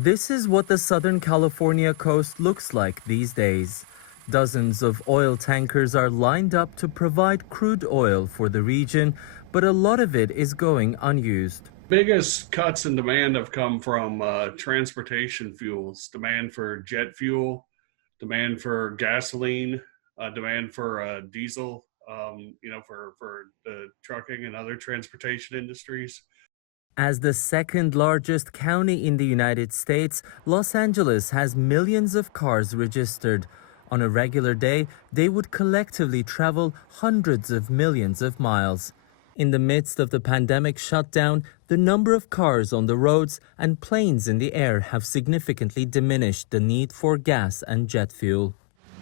This is what the Southern California coast looks like these days. Dozens of oil tankers are lined up to provide crude oil for the region, but a lot of it is going unused. Biggest cuts in demand have come from transportation fuels, demand for jet fuel, demand for gasoline, demand for diesel, for the trucking and other transportation industries. As the second largest county in the United States, Los Angeles has millions of cars registered. On a regular day, they would collectively travel hundreds of millions of miles. In the midst of the pandemic shutdown, the number of cars on the roads and planes in the air have significantly diminished the need for gas and jet fuel.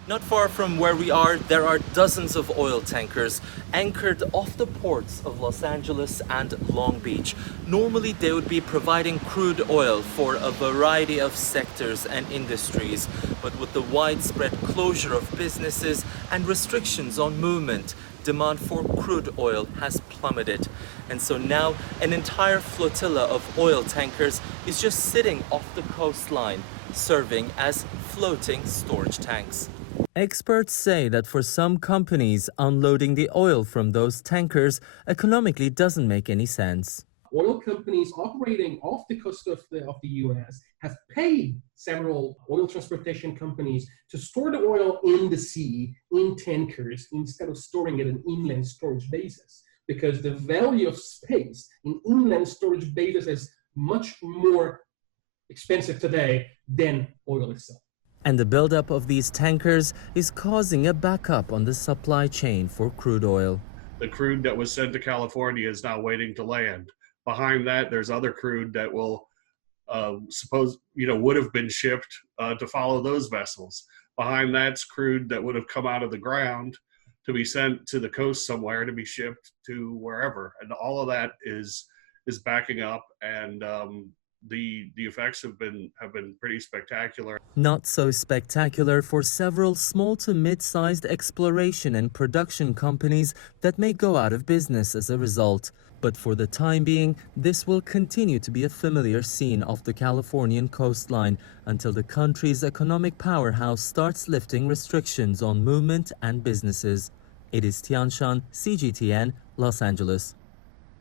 Not far from where we are, there are dozens of oil tankers anchored off the ports of Los Angeles and Long Beach. Normally, they would be providing crude oil for a variety of sectors and industries. But with the widespread closure of businesses and restrictions on movement, demand for crude oil has plummeted. And so now an entire flotilla of oil tankers is just sitting off the coastline, serving as floating storage tanks. Experts say that for some companies, unloading the oil from those tankers economically doesn't make any sense. Oil companies operating off the coast of the U.S. have paid several oil transportation companies to store the oil in the sea in tankers instead of storing it in inland storage bases, because the value of space in inland storage bases is much more expensive today than oil itself. And the buildup of these tankers is causing a backup on the supply chain for crude oil. The crude that was sent to California is now waiting to land. Behind that, there's other crude that will would have been shipped to follow those vessels. Behind that's crude that would have come out of the ground to be sent to the coast somewhere to be shipped to wherever. And all of that is backing up, and the effects have been pretty spectacular. Not so spectacular for several small to mid-sized exploration and production companies that may go out of business as a result. But for the time being, this will continue to be a familiar scene off the Californian coastline until the country's economic powerhouse starts lifting restrictions on movement and businesses. It is Tiyansan, CGTN, Los Angeles.